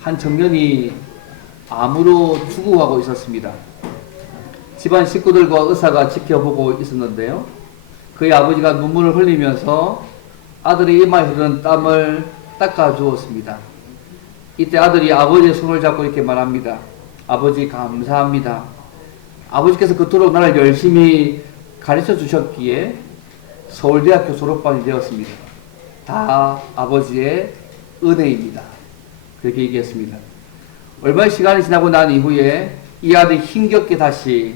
한 청년이 암으로 죽어가고 있었습니다. 집안 식구들과 의사가 지켜보고 있었는데요. 그의 아버지가 눈물을 흘리면서 아들의 이마에 흐르는 땀을 닦아주었습니다. 이때 아들이 아버지의 손을 잡고 이렇게 말합니다. 아버지 감사합니다. 아버지께서 그토록 나를 열심히 가르쳐 주셨기에 서울대학교 졸업반이 되었습니다. 다 아버지의 은혜입니다. 그렇게 얘기했습니다. 얼마의 시간이 지나고 난 이후에 이 아들이 힘겹게 다시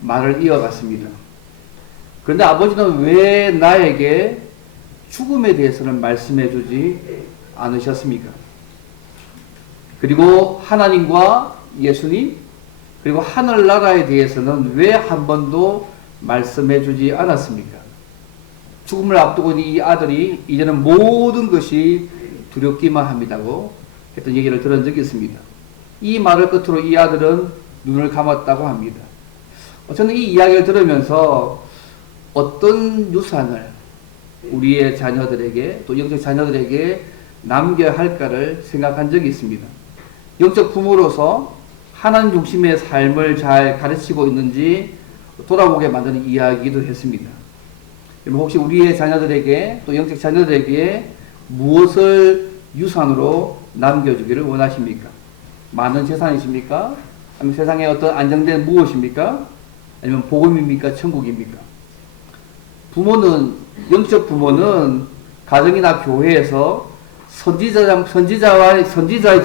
말을 이어갔습니다. 그런데 아버지는 왜 나에게 죽음에 대해서는 말씀해 주지 않으셨습니까? 그리고 하나님과 예수님, 그리고 하늘나라에 대해서는 왜 한 번도 말씀해 주지 않았습니까? 죽음을 앞두고 있는 이 아들이 이제는 모든 것이 두렵기만 합니다고 했던 얘기를 들은 적이 있습니다. 이 말을 끝으로 이 아들은 눈을 감았다고 합니다. 저는 이 이야기를 들으면서 어떤 유산을 우리의 자녀들에게 또 영적 자녀들에게 남겨야 할까를 생각한 적이 있습니다. 영적 부모로서 하나님 중심의 삶을 잘 가르치고 있는지 돌아보게 만드는 이야기도 했습니다. 혹시 우리의 자녀들에게 또 영적 자녀들에게 무엇을 유산으로 남겨주기를 원하십니까? 많은 재산이십니까? 아니면 세상에 어떤 안정된 무엇입니까? 아니면 복음입니까? 천국입니까? 부모는, 영적 부모는 가정이나 교회에서 선지자의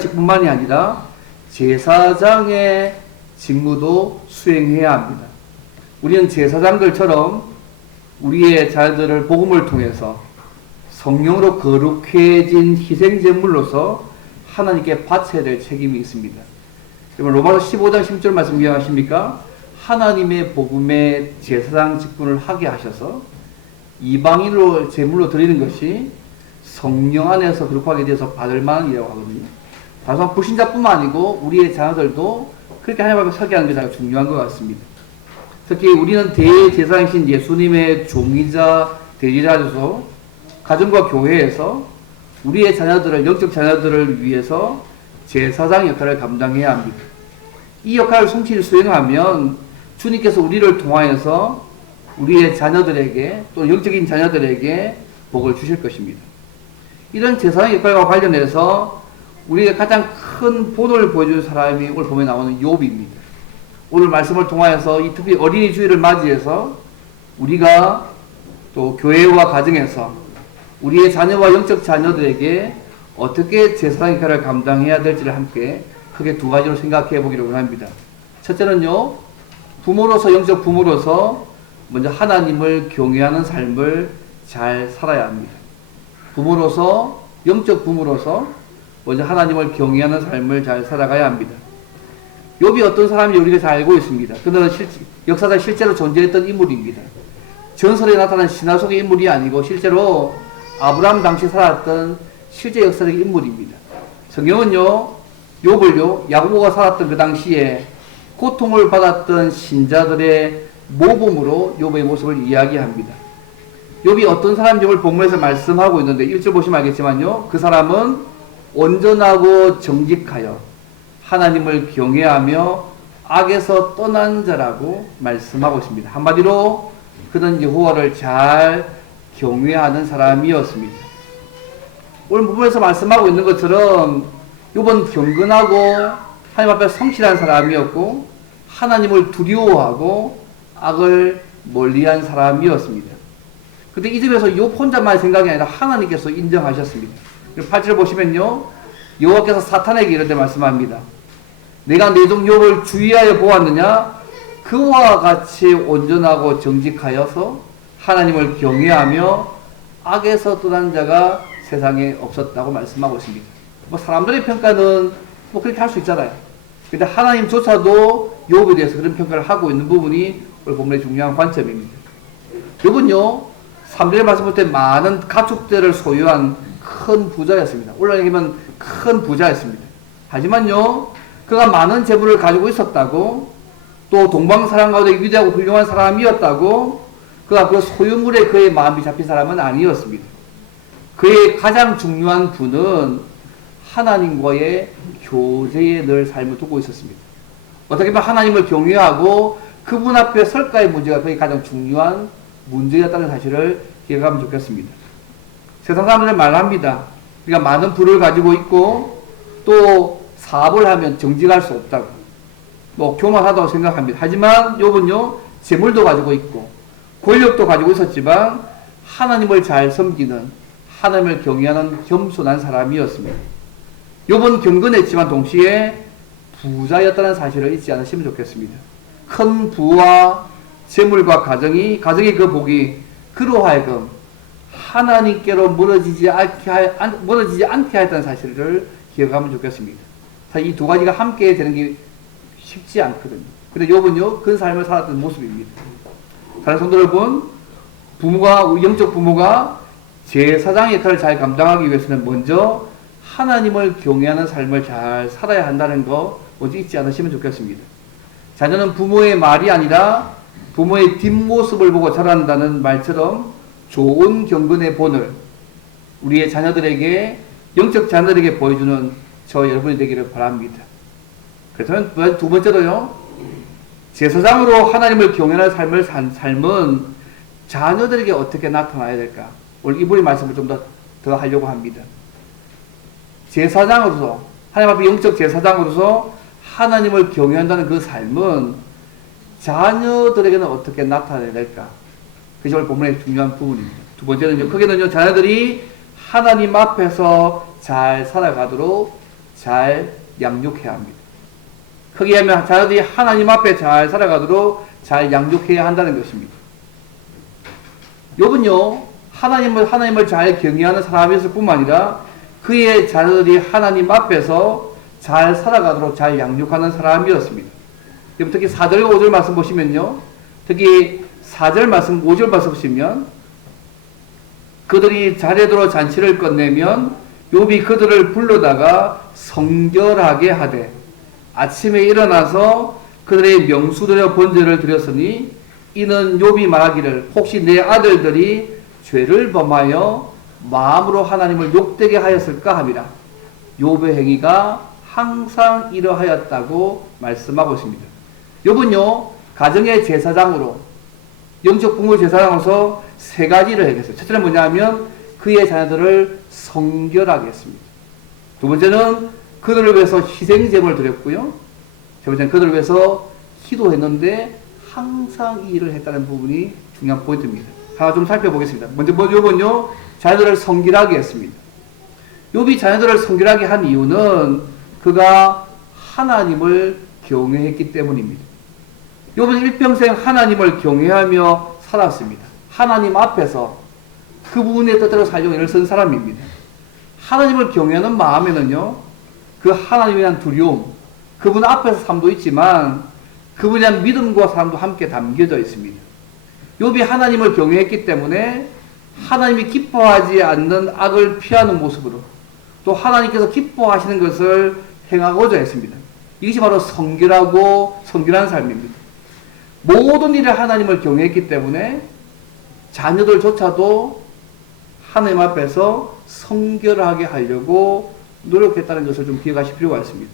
직분만이 아니라 제사장의 직무도 수행해야 합니다. 우리는 제사장들처럼 우리의 자녀들을 복음을 통해서 성령으로 거룩해진 희생제물로서 하나님께 바쳐야 될 책임이 있습니다. 여러분 로마서 15장 10절 말씀 기억하십니까? 하나님의 복음의 제사장 직분을 하게 하셔서 이방인으로 제물로 드리는 것이 성령 안에서 거룩하게 되어서 받을 만한 일이라고 하거든요. 다만 불신자뿐만 아니고 우리의 자녀들도 그렇게 하나님 앞에 서게 하는 게 가장 중요한 것 같습니다. 특히 우리는 대제사장이신 예수님의 종이자 대제자로서 가정과 교회에서 우리의 자녀들을, 영적 자녀들을 위해서 제사장 역할을 감당해야 합니다. 이 역할을 성실히 수행하면 주님께서 우리를 통하여서 우리의 자녀들에게 또 영적인 자녀들에게 복을 주실 것입니다. 이런 제사장 역할과 관련해서 우리가 가장 큰 본을 보여준 사람이 오늘 보면 나오는 욥입니다. 오늘 말씀을 통하여서 이 특히 어린이 주일을 맞이해서 우리가 또 교회와 가정에서 우리의 자녀와 영적 자녀들에게 어떻게 제사장 역할을 감당해야 될지를 함께 크게 두 가지로 생각해 보기를 원합니다. 첫째는요, 부모로서, 영적 부모로서 먼저 하나님을 경외하는 삶을 잘 살아야 합니다. 부모로서, 영적 부모로서 먼저 하나님을 경외하는 삶을 잘 살아가야 합니다. 욥이 어떤 사람인지 우리가 잘 알고 있습니다. 그는 역사상 실제로 존재했던 인물입니다. 전설에 나타난 신화 속의 인물이 아니고 실제로 아브라함 당시 살았던 실제 역사적 인물입니다. 성경은요, 욥을요, 야고보가 살았던 그 당시에 고통을 받았던 신자들의 모범으로 욥의 모습을 이야기합니다. 욥이 어떤 사람인지 오늘 본문에서 말씀하고 있는데 1절 보시면 알겠지만요, 그 사람은 온전하고 정직하여 하나님을 경외하며 악에서 떠난 자라고 말씀하고 있습니다. 한마디로 그는 여호와를 잘 경외하는 사람이었습니다. 오늘 부분에서 말씀하고 있는 것처럼 욥은 경건하고 하나님 앞에 성실한 사람이었고 하나님을 두려워하고 악을 멀리한 사람이었습니다. 근데 이 집에서 욥 혼자만의 생각이 아니라 하나님께서 인정하셨습니다. 8절 보시면요, 여호와께서 사탄에게 이렇게 말씀합니다. 내가 내 종 욥을 주의하여 보았느냐? 그와 같이 온전하고 정직하여서 하나님을 경외하며 악에서 떠난 자가 세상에 없었다고 말씀하고 있습니다. 사람들의 평가는 그렇게 할 수 있잖아요. 근데 하나님조차도 욥에 대해서 그런 평가를 하고 있는 부분이 오늘 본문의 중요한 관점입니다. 욥은요, 3절의 말씀 볼 때 많은 가축들을 소유한 큰 부자였습니다. 오늘 얘기하면 큰 부자였습니다. 하지만요, 그가 많은 재물을 가지고 있었다고, 또 동방사람 가운데 위대하고 훌륭한 사람이었다고, 그가 그 소유물에 그의 마음이 잡힌 사람은 아니었습니다. 그의 가장 중요한 분은 하나님과의 교제에 늘 삶을 두고 있었습니다. 어떻게 보면 하나님을 경외하고 그분 앞에 설까의 문제가 그게 가장 중요한 문제였다는 사실을 기억하면 좋겠습니다. 세상 사람들은 말합니다. 우리가 많은 부를 가지고 있고 또 사업을 하면 정직할 수 없다고, 뭐 교만하다고 생각합니다. 하지만 욥은요, 재물도 가지고 있고 권력도 가지고 있었지만 하나님을 잘 섬기는, 하나님을 경외하는 겸손한 사람이었습니다. 욥은 경건했지만 동시에 부자였다는 사실을 잊지 않으시면 좋겠습니다. 큰 부와 재물과 가정이 그 복이 그로 하여금 하나님께로 멀어지지 않게 하였다는 사실을 기억하면 좋겠습니다. 이 두 가지가 함께 되는 게 쉽지 않거든요. 근데 욥은요, 그 삶을 살았던 모습입니다. 다른 성도 여러분, 영적 부모가 제사장 역할을 잘 감당하기 위해서는 먼저 하나님을 경외하는 삶을 잘 살아야 한다는 거 먼저 잊지 않으시면 좋겠습니다. 자녀는 부모의 말이 아니라 부모의 뒷모습을 보고 자란다는 말처럼 좋은 경건의 본을 우리의 자녀들에게, 영적 자녀들에게 보여주는 저 여러분이 되기를 바랍니다. 그래서 두 번째로요, 제사장으로 하나님을 경외하는 삶을 삶은 자녀들에게 어떻게 나타나야 될까? 오늘 이분의 말씀을 좀 더 하려고 합니다. 제사장으로서, 하나님 앞에 영적 제사장으로서 하나님을 경외한다는 그 삶은 자녀들에게는 어떻게 나타나야 될까? 그것이 오늘 본문의 중요한 부분입니다. 두 번째는요, 크게는요, 자녀들이 하나님 앞에서 잘 살아가도록 잘 양육해야 합니다. 크게 하면 자녀들이 하나님 앞에 잘 살아가도록 잘 양육해야 한다는 것입니다. 욥은요, 하나님을 잘 경외하는 사람이었을 뿐만 아니라 그의 자녀들이 하나님 앞에서 잘 살아가도록 잘 양육하는 사람이었습니다. 특히 4절과 5절 말씀 보시면요, 특히 4절 말씀, 5절 말씀 보시면 그들이 자례도로 잔치를 끝내면 욥이 그들을 불러다가 성결하게 하되 아침에 일어나서 그들의 명수들의 번제를 드렸으니 이는 욥이 말하기를 혹시 내 아들들이 죄를 범하여 마음으로 하나님을 욕되게 하였을까 함이라. 욥의 행위가 항상 이러하였다고 말씀하고 있습니다. 욥은요, 가정의 제사장으로, 영적 부모 제사장으로서 세 가지를 했어요. 첫째는 뭐냐면 그의 자녀들을 성결하게 했습니다. 두 번째는 그들을 위해서 희생제물을 드렸고요. 세 번째는 그들을 위해서 기도했는데 항상 이 일을 했다는 부분이 중요한 포인트입니다. 하나 좀 살펴보겠습니다. 먼저 욥은요, 자녀들을 성결하게 했습니다. 욥이 자녀들을 성결하게 한 이유는 그가 하나님을 경외했기 때문입니다. 욥은 일평생 하나님을 경외하며 살았습니다. 하나님 앞에서 그분의 뜻대로 살려고 애를 쓴 사람입니다. 하나님을 경외하는 마음에는요, 그 하나님에 대한 두려움, 그분 앞에서 삶도 있지만 그분에 대한 믿음과 사랑도 함께 담겨져 있습니다. 욥이 하나님을 경외했기 때문에 하나님이 기뻐하지 않는 악을 피하는 모습으로 또 하나님께서 기뻐하시는 것을 행하고자 했습니다. 이것이 바로 성결한 삶입니다. 모든 일에 하나님을 경외했기 때문에 자녀들조차도 하나님 앞에서 성결하게 하려고 노력했다는 것을 좀 기억하실 필요가 있습니다.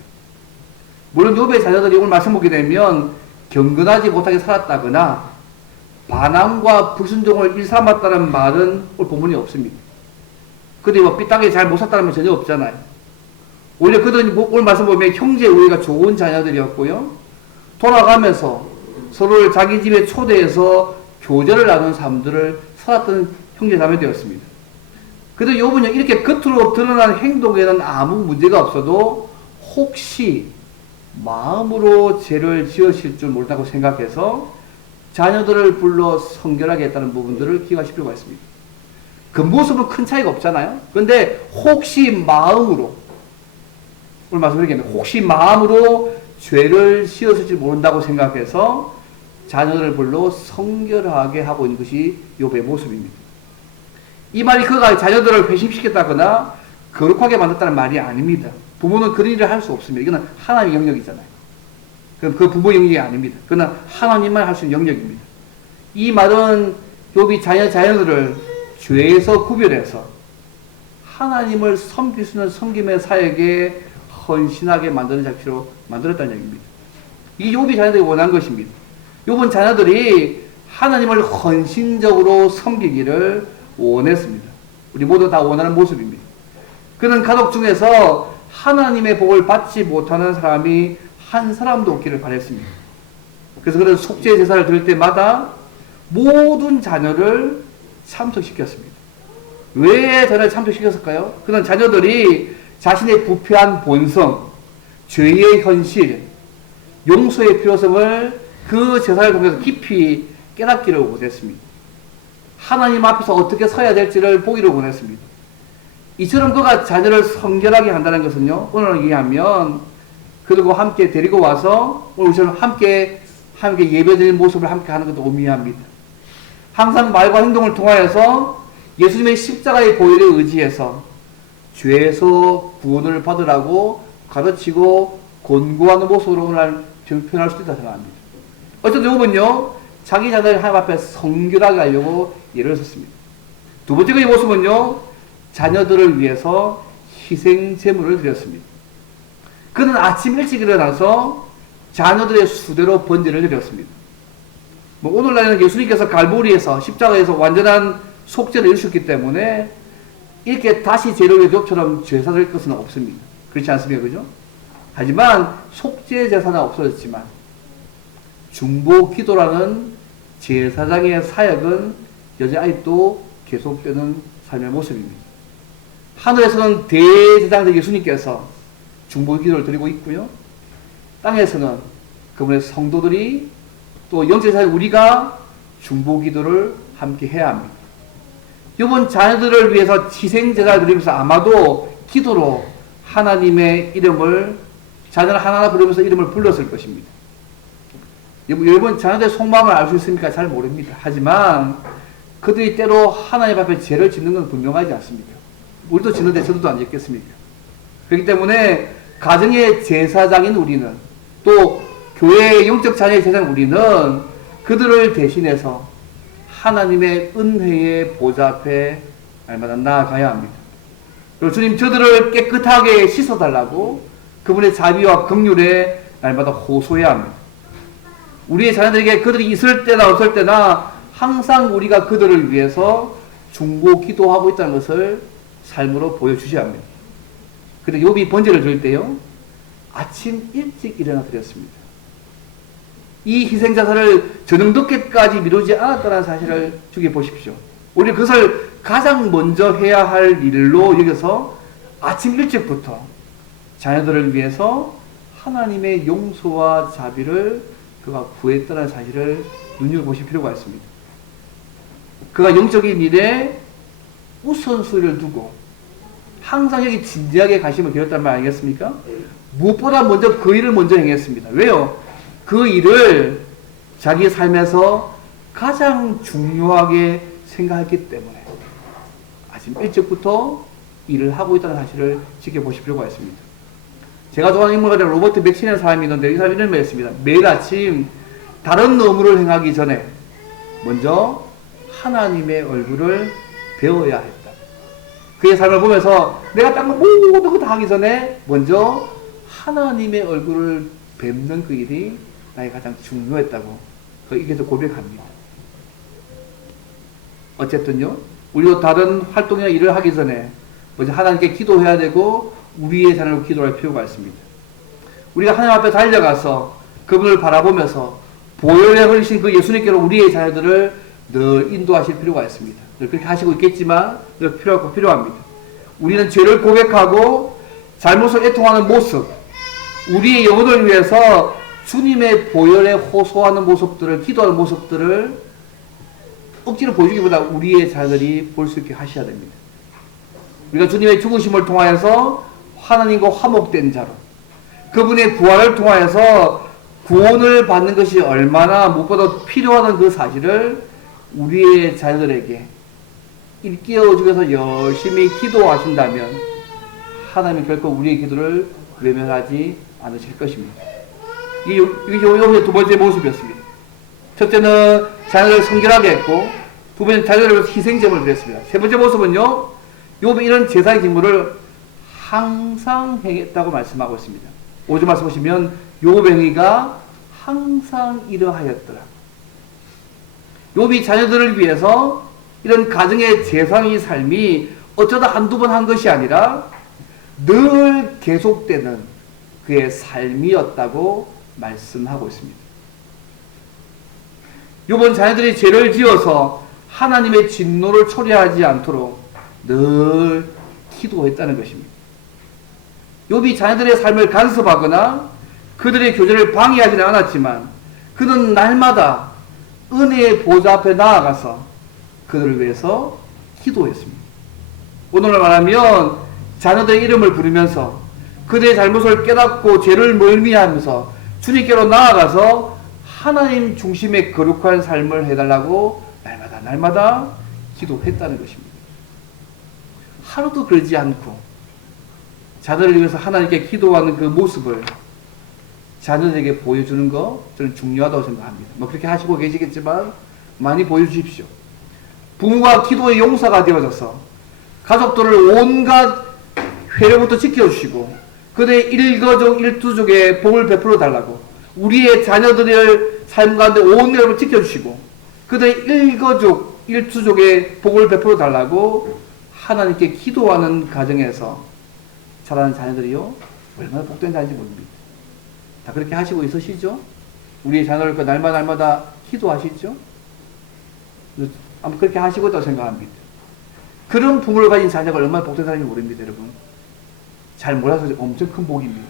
물론 욥의 자녀들이 오늘 말씀 보게 되면 경건하지 못하게 살았다거나 반항과 불순종을 일삼았다는 말은 오늘 본문이 없습니다. 그들이 뭐 삐딱하게 잘 못 살았다는 말 전혀 없잖아요. 오히려 그들은 오늘 말씀 보면 형제 우애가 좋은 자녀들이었고요, 돌아가면서 서로를 자기 집에 초대해서 교제를 나눈 사람들을 살았던 형제자매되었습니다. 그래도 욥은요, 이렇게 겉으로 드러난 행동에는 아무 문제가 없어도 혹시 마음으로 죄를 지으실 줄 모른다고 생각해서 자녀들을 불러 성결하게 했다는 부분들을 기억하실 필요가 있습니다. 그 모습은 큰 차이가 없잖아요. 그런데 혹시 마음으로, 오늘 말씀드리겠는데 혹시 마음으로 죄를 지었을지 모른다고 생각해서 자녀들을 불러 성결하게 하고 있는 것이 욥의 모습입니다. 이 말이 그가 자녀들을 회심시켰다거나 거룩하게 만들었다는 말이 아닙니다. 부모는 그런 일을 할 수 없습니다. 이거는 하나님의 영역이잖아요. 그 부모 영역이 아닙니다. 그러나 하나님만 할 수 있는 영역입니다. 이 말은 욥이 자녀들을 죄에서 구별해서 하나님을 섬길 수 있는 섬김의 사역에 헌신하게 만드는 장치로 만들었다는 얘기입니다. 이 욥이 자녀들이 원한 것입니다. 욥은 자녀들이 하나님을 헌신적으로 섬기기를 원했습니다. 우리 모두 다 원하는 모습입니다. 그는 가족 중에서 하나님의 복을 받지 못하는 사람이 한 사람도 없기를 바랬습니다. 그래서 그는 속죄 제사를 드릴 때마다 모든 자녀를 참석시켰습니다. 왜 자녀를 참석시켰을까요? 그는 자녀들이 자신의 부패한 본성, 죄의 현실, 용서의 필요성을 그 제사를 통해서 깊이 깨닫기를 원했습니다. 하나님 앞에서 어떻게 서야 될지를 보기를 원했습니다. 이처럼 그가 자녀를 성결하게 한다는 것은요, 오늘 얘기하면 그리고 함께 데리고 와서 오늘 우리처럼 함께 예배드리는 모습을 함께 하는 것도 의미합니다. 항상 말과 행동을 통하여서 예수님의 십자가의 보혈에 의지해서 죄에서 구원을 받으라고 가르치고 권고하는 모습으로 오늘 표현할 수도 있다 생각합니다. 어쨌든 욥은요, 자기 자녀를 하나님 앞에 성결하게 하려고 예를 썼습니다. 두 번째 그의 모습은요, 자녀들을 위해서 희생 제물을 드렸습니다. 그는 아침 일찍 일어나서 자녀들의 수대로 번제를 드렸습니다. 오늘날에는 예수님께서 갈보리에서 십자가에서 완전한 속죄를 이루셨기 때문에 이렇게 다시 제로의 욥처럼 제사 드릴 것은 없습니다. 그렇지 않습니까? 그죠? 하지만 속죄 제사는 없어졌지만 중보 기도라는 제사장의 사역은 여전히 또 계속되는 삶의 모습입니다. 하늘에서는 대제사장 예수님께서 중보 기도를 드리고 있고요. 땅에서는 그분의 성도들이 또 영적인 우리가 중보 기도를 함께 해야 합니다. 이번 자녀들을 위해서 희생제사를 드리면서 아마도 기도로 하나님의 이름을 자녀를 하나하나 부르면서 이름을 불렀을 것입니다. 여러분 자녀들의 속마음을 알 수 있습니까? 잘 모릅니다. 하지만 그들이 때로 하나님 앞에 죄를 짓는 건 분명하지 않습니까? 우리도 짓는데 저도 안 짓겠습니까? 그렇기 때문에 가정의 제사장인 우리는 또 교회의 영적 자녀의 제사장인 우리는 그들을 대신해서 하나님의 은혜의 보좌 앞에 날마다 나아가야 합니다. 그리고 주님 저들을 깨끗하게 씻어달라고 그분의 자비와 긍휼에 날마다 호소해야 합니다. 우리의 자녀들에게 그들이 있을 때나 없을 때나 항상 우리가 그들을 위해서 중보 기도하고 있다는 것을 삶으로 보여주셔야 합니다. 근데 욥이 번제를 드릴 때요, 아침 일찍 일어나 드렸습니다. 이 희생자사를 저녁 늦게까지 미루지 않았다는 사실을 주기 보십시오. 우리 그것을 가장 먼저 해야 할 일로 여기서 아침 일찍부터 자녀들을 위해서 하나님의 용서와 자비를 그가 구했다는 사실을 눈여겨보실 필요가 있습니다. 그가 영적인 일에 우선순위를 두고 항상 여기 진지하게 관심을 기울였단 말 아니겠습니까? 무엇보다 먼저 그 일을 먼저 행했습니다. 왜요? 그 일을 자기 삶에서 가장 중요하게 생각했기 때문에 아침 일찍부터 일을 하고 있다는 사실을 지켜보실 필요가 있습니다. 제가 좋아하는 인물가 된 로버트 맥신이라는 사람이 있는데 이 사람이 이런 말 했습니다. 매일 아침 다른 업무를 행하기 전에 먼저 하나님의 얼굴을 배워야 했다. 그의 삶을 보면서 내가 딴 거 모든 거 다 하기 전에 먼저 하나님의 얼굴을 뵙는 그 일이 나에게 가장 중요했다고 이게서 고백합니다. 어쨌든요, 우리도 다른 활동이나 일을 하기 전에 먼저 하나님께 기도해야 되고 우리의 자녀로 기도할 필요가 있습니다. 우리가 하나님 앞에 달려가서 그분을 바라보면서 보혈에 흘리신 그 예수님께로 우리의 자녀들을 늘 인도하실 필요가 있습니다. 늘 그렇게 하시고 있겠지만 늘 필요합니다. 우리는 죄를 고백하고 잘못을 애통하는 모습, 우리의 영혼을 위해서 주님의 보혈에 호소하는 모습들을, 기도하는 모습들을 억지로 보여주기보다 우리의 자녀들이 볼 수 있게 하셔야 됩니다. 우리가 주님의 죽으심을 통하여서 하나님과 화목된 자로, 그분의 부활을 통하여서 구원을 받는 것이 얼마나 무엇보다 필요하다는 그 사실을 우리의 자녀들에게 일깨워주기 위해서 열심히 기도하신다면 하나님은 결코 우리의 기도를 외면하지 않으실 것입니다. 이게 욥의 두 번째 모습이었습니다. 첫째는 자녀를 성결하게 했고, 두 번째는 자녀를 위해서 희생제물을 드렸습니다. 세 번째 모습은요, 욥은 이런 제사의 직무를 항상 행했다고 말씀하고 있습니다. 5절 말씀 보시면 욥의 행위가 항상 이러하였더라. 욥이 자녀들을 위해서 이런 가정의 제사의 삶이 어쩌다 한두 번 한 것이 아니라 늘 계속되는 그의 삶이었다고 말씀하고 있습니다. 욥은 자녀들이 죄를 지어서 하나님의 진노를 초래하지 않도록 늘 기도했다는 것입니다. 욥이 자녀들의 삶을 간섭하거나 그들의 교제를 방해하지는 않았지만 그는 날마다 은혜의 보좌 앞에 나아가서 그들을 위해서 기도했습니다. 오늘날 말하면 자녀들의 이름을 부르면서 그들의 잘못을 깨닫고 죄를 멀미하면서 주님께로 나아가서 하나님 중심의 거룩한 삶을 해달라고 날마다 기도했다는 것입니다. 하루도 그러지 않고 자녀를 위해서 하나님께 기도하는 그 모습을 자녀들에게 보여주는 거 저는 중요하다고 생각합니다. 뭐 그렇게 하시고 계시겠지만 많이 보여주십시오. 부모가 기도의 용사가 되어져서 가족들을 온갖 회로부터 지켜주시고 그들의 일거족 일투족에 복을 베풀어 달라고 우리의 자녀들의 삶 가운데 온 회로를 지켜주시고 그들의 일거족 일투족에 복을 베풀어 달라고 하나님께 기도하는 가정에서 자라는 자녀들이요 얼마나 복된 자인지 모릅니다. 다 그렇게 하시고 있으시죠? 우리의 자녀를 날마다 기도하시죠? 아마 그렇게 하시고 있다고 생각합니다. 그런 부모를 가진 자녀가 얼마나 복된 자인지 모릅니다, 여러분. 잘 몰라서 엄청 큰 복입니다.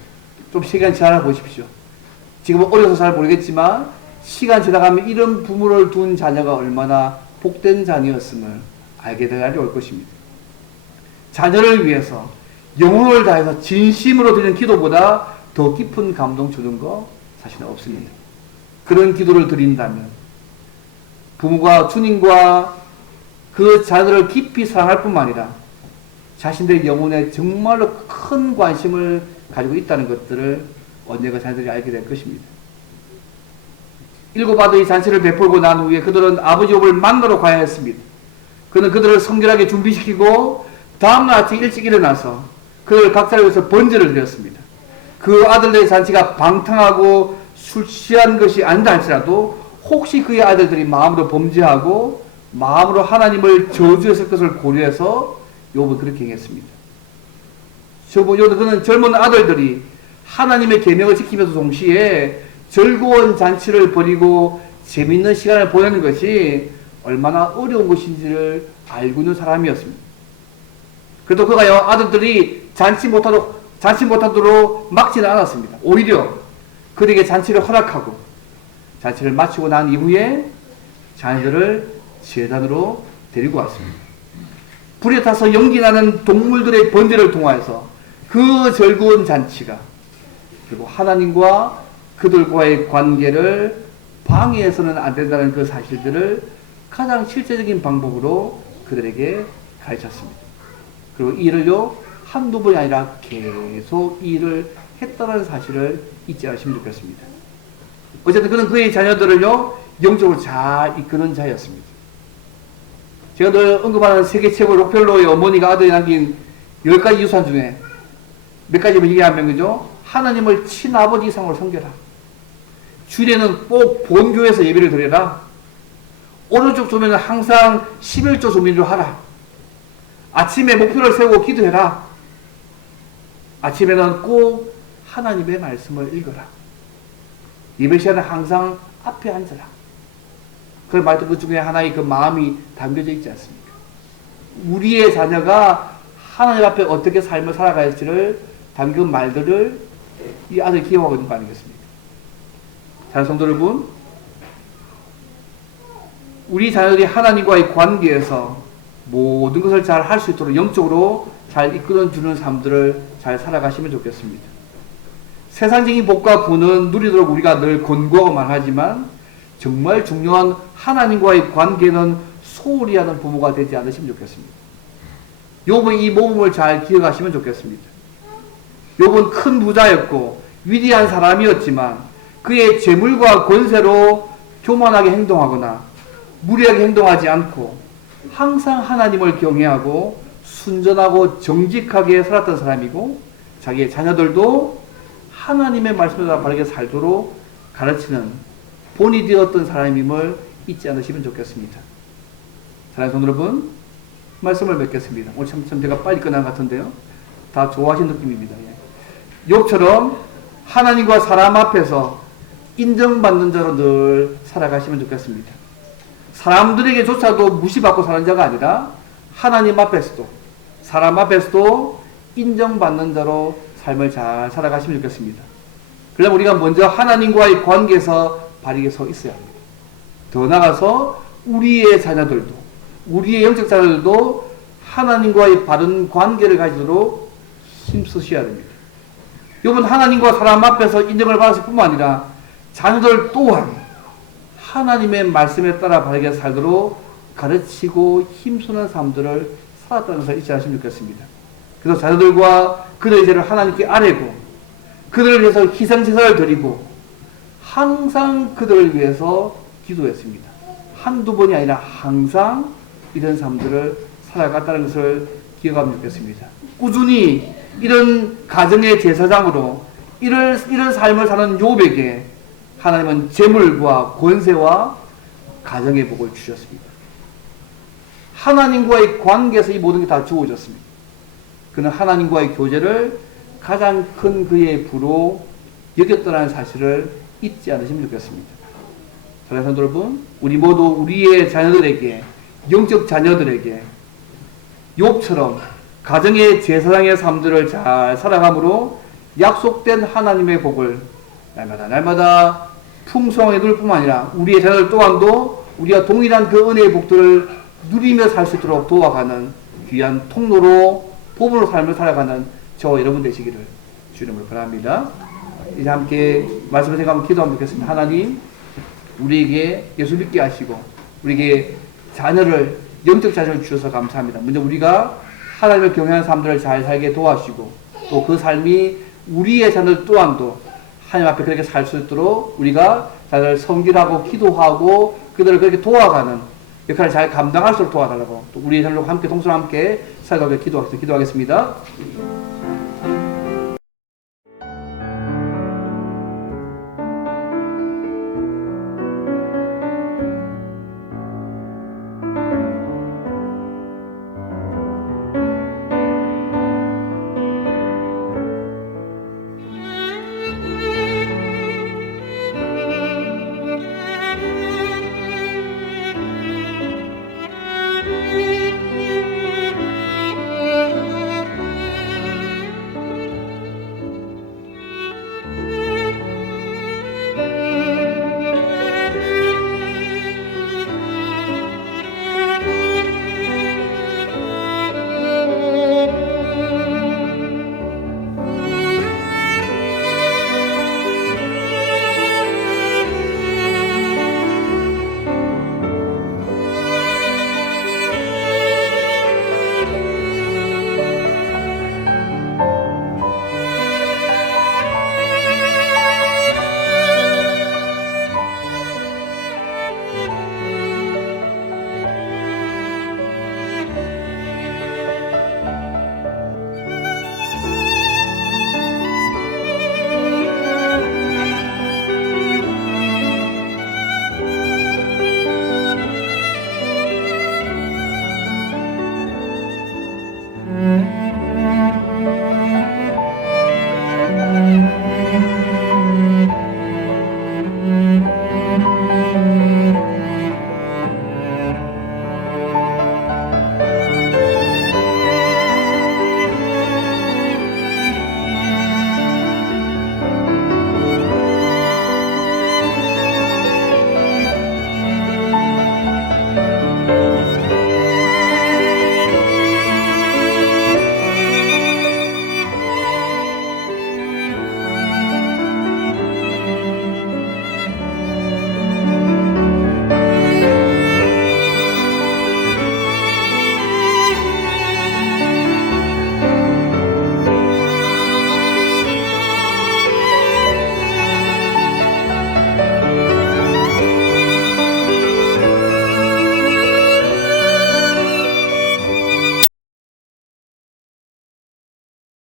좀 시간 지나가 보십시오. 지금은 어려서 잘 모르겠지만 시간 지나가면 이런 부모를 둔 자녀가 얼마나 복된 자녀였음을 알게 될 날이 올 것입니다. 자녀를 위해서 영혼을 다해서 진심으로 드리는 기도보다 더 깊은 감동 주는 거 사실은 없습니다. 그런 기도를 드린다면 부모가 주님과 그 자녀를 깊이 사랑할 뿐만 아니라 자신들의 영혼에 정말로 큰 관심을 가지고 있다는 것들을 언젠가 자녀들이 알게 될 것입니다. 7 아들이 잔치를 베풀고 난 후에 그들은 아버지 욥을 만나러 가야 했습니다. 그는 그들을 성결하게 준비시키고 다음날 아침 일찍 일어나서 그들 각자를 위해서 번제를 드렸습니다. 그 아들들의 잔치가 방탕하고 술 취한 것이 아니다 할지라도 혹시 그의 아들들이 마음으로 범죄하고 마음으로 하나님을 저주했을 것을 고려해서 욥은 그렇게 행했습니다. 그는 젊은 아들들이 하나님의 계명을 지키면서 동시에 즐거운 잔치를 벌이고 재밌는 시간을 보내는 것이 얼마나 어려운 것인지를 알고 있는 사람이었습니다. 그래도 그가 아들들이 잔치 못하도록 막지는 않았습니다. 오히려 그들에게 잔치를 허락하고 잔치를 마치고 난 이후에 자녀들을 제단으로 데리고 왔습니다. 불에 타서 연기나는 동물들의 번제를 통하여서 그 즐거운 잔치가 그리고 하나님과 그들과의 관계를 방해해서는 안 된다는 그 사실들을 가장 실제적인 방법으로 그들에게 가르쳤습니다. 그리고 이 일을요 한두 번이 아니라 계속 이 일을 했다는 사실을 잊지 않으시면 좋겠습니다. 어쨌든 그는 그의 자녀들을요 영적으로 잘 이끄는 자였습니다. 제가 늘 언급하는 세계 최고 록펠러의 어머니가 아들이 남긴 10가지 유산 중에 몇 가지만 얘기하면 그죠? 하나님을 친아버지 이상으로 섬겨라. 주일에는 꼭 본교에서 예배를 드려라. 오른쪽 조면은 항상 11조 조민으로 하라. 아침에 목표를 세우고 기도해라. 아침에는 꼭 하나님의 말씀을 읽어라. 예배 시간에 항상 앞에 앉아라. 그 말도 그 중에 하나의 그 마음이 담겨져 있지 않습니까? 우리의 자녀가 하나님 앞에 어떻게 삶을 살아갈지를 담긴 말들을 이 아들이 기억하고 있는 거 아니겠습니까? 사랑하는 성도 여러분, 우리 자녀들이 하나님과의 관계에서 모든 것을 잘 할 수 있도록 영적으로 잘 이끌어주는 삶들을 잘 살아가시면 좋겠습니다. 세상적인 복과 부는 누리도록 우리가 늘 권고하고 말하지만 정말 중요한 하나님과의 관계는 소홀히 하는 부모가 되지 않으시면 좋겠습니다. 욥은 이 모범을 잘 기억하시면 좋겠습니다. 욥은 큰 부자였고 위대한 사람이었지만 그의 재물과 권세로 교만하게 행동하거나 무리하게 행동하지 않고 항상 하나님을 경외하고 순전하고 정직하게 살았던 사람이고 자기의 자녀들도 하나님의 말씀에 따라 바르게 살도록 가르치는 본이 되었던 사람임을 잊지 않으시면 좋겠습니다. 사랑하는 성도 여러분, 말씀을 맺겠습니다. 오늘 참 제가 빨리 끝난 것 같은데요. 다 좋아하신 느낌입니다. 욥처럼 하나님과 사람 앞에서 인정받는 자로 늘 살아가시면 좋겠습니다. 사람들에게조차도 무시받고 사는 자가 아니라 하나님 앞에서도 사람 앞에서도 인정받는 자로 삶을 잘 살아가시면 좋겠습니다. 그러면 우리가 먼저 하나님과의 관계에서 바르게 서 있어야 합니다. 더 나아가서 우리의 자녀들도 우리의 영적 자녀들도 하나님과의 바른 관계를 가지도록 힘쓰셔야 됩니다. 욥은 하나님과 사람 앞에서 인정을 받았을 뿐만 아니라 자녀들 또한 하나님의 말씀에 따라 바르게 살도록 가르치고 힘쓰는 삶들을 살았다는 것을 잊지 않으시면 좋겠습니다. 그래서 자녀들과 그들의 죄를 하나님께 아뢰고 그들을 위해서 희생제사를 드리고 항상 그들을 위해서 기도했습니다. 한두 번이 아니라 항상 이런 삶들을 살아갔다는 것을 기억하면 좋겠습니다. 꾸준히 이런 가정의 제사장으로 이런 삶을 사는 욥에게 하나님은 재물과 권세와 가정의 복을 주셨습니다. 하나님과의 관계에서 이 모든 게 다 주어졌습니다. 그는 하나님과의 교제를 가장 큰 그의 부로 여겼다는 사실을 잊지 않으시면 좋겠습니다. 사랑하는 성도 여러분, 우리 모두 우리의 자녀들에게, 영적 자녀들에게 욥처럼 가정의 제사장의 삶들을 잘 살아감으로 약속된 하나님의 복을 날마다 풍성하게 누릴 뿐만 아니라 우리의 자녀들 또한도 우리가 동일한 그 은혜의 복들을 누리며 살 수 있도록 도와가는 귀한 통로로 복으로 삶을 살아가는 저와 여러분 되시기를 주님으로 바랍니다. 이제 함께 말씀을 생각하면 기도하면 좋겠습니다. 하나님, 우리에게 예수 믿게 하시고 우리에게 자녀를 영적 자녀를 주셔서 감사합니다. 먼저 우리가 하나님을 경외하는 사람들을 잘 살게 도와주시고 또 그 삶이 우리의 자녀들 또한도 하나님 앞에 그렇게 살 수 있도록 우리가 자녀를 섬기라고 기도하고 그들을 그렇게 도와가는 역할을 잘 감당할 수 있도록 도와달라고 또 우리의 자녀들과 함께 동서로 함께 살아가게 기도하겠습니다.